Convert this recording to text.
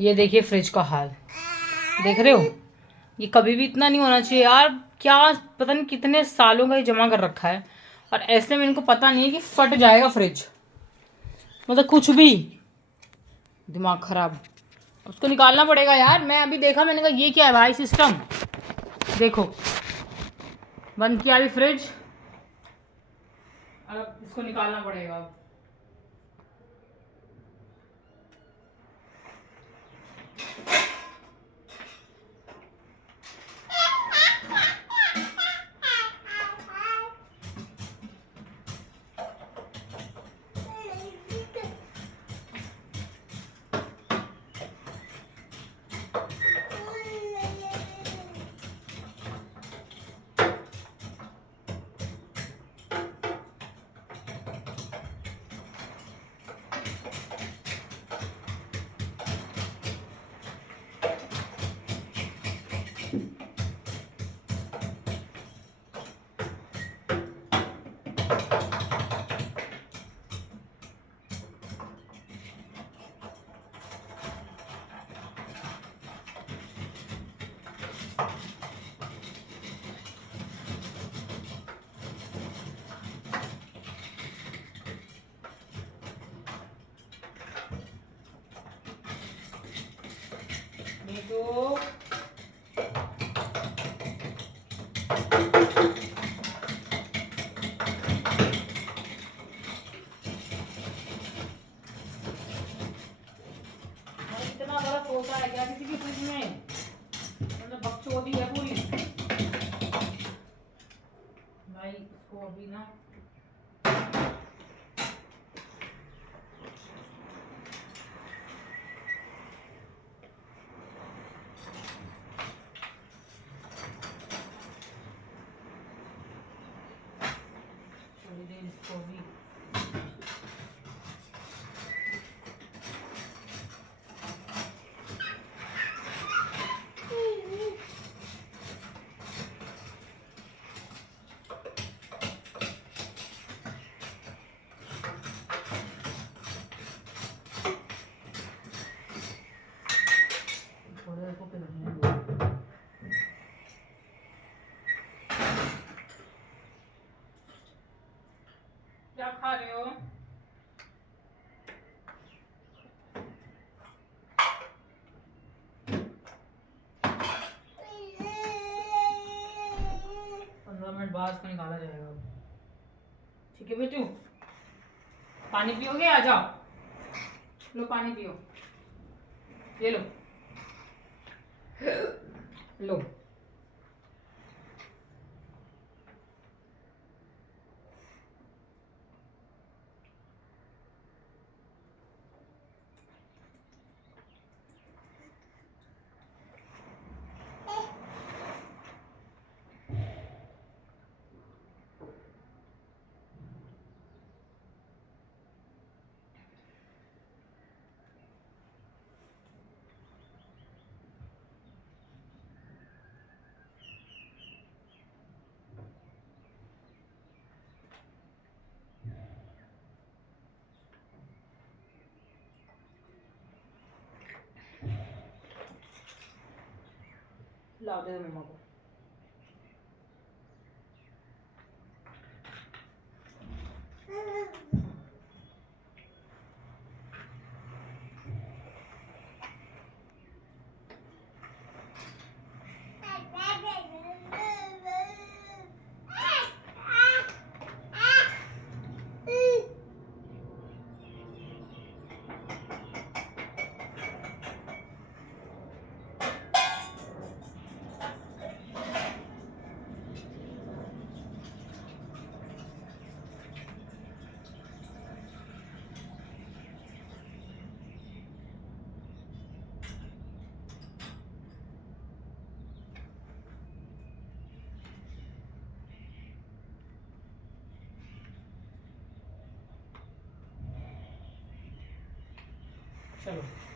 ये देखिए फ्रिज का हाल, देख रहे हो? ये कभी भी इतना नहीं होना चाहिए यार। क्या पता नहीं कितने सालों का ये जमा कर रखा है, और ऐसे में इनको पता नहीं है कि फट जाएगा फ्रिज। मतलब कुछ भी, दिमाग खराब। उसको निकालना पड़ेगा यार। मैं अभी देखा, मैंने कहा ये क्या है भाई सिस्टम। देखो, बंद किया अभी फ्रिज, अब इसको निकालना पड़ेगा अब। तो इतना बर्फ होता है क्या किसी की फ्रिज में? मतलब बकचोदी है पूरी भाई। इसको अभी ना थोड़ी देर इसको भी थोड़ी देर को पिघलने दो। क्या खा रहे हो? मिनट बाद इसको निकाला जाएगा। ठीक है बेटू, पानी पियोगे? आ जाओ, लो पानी पियो, ये लो लो। लाओ दे दो मम्मा को। चलो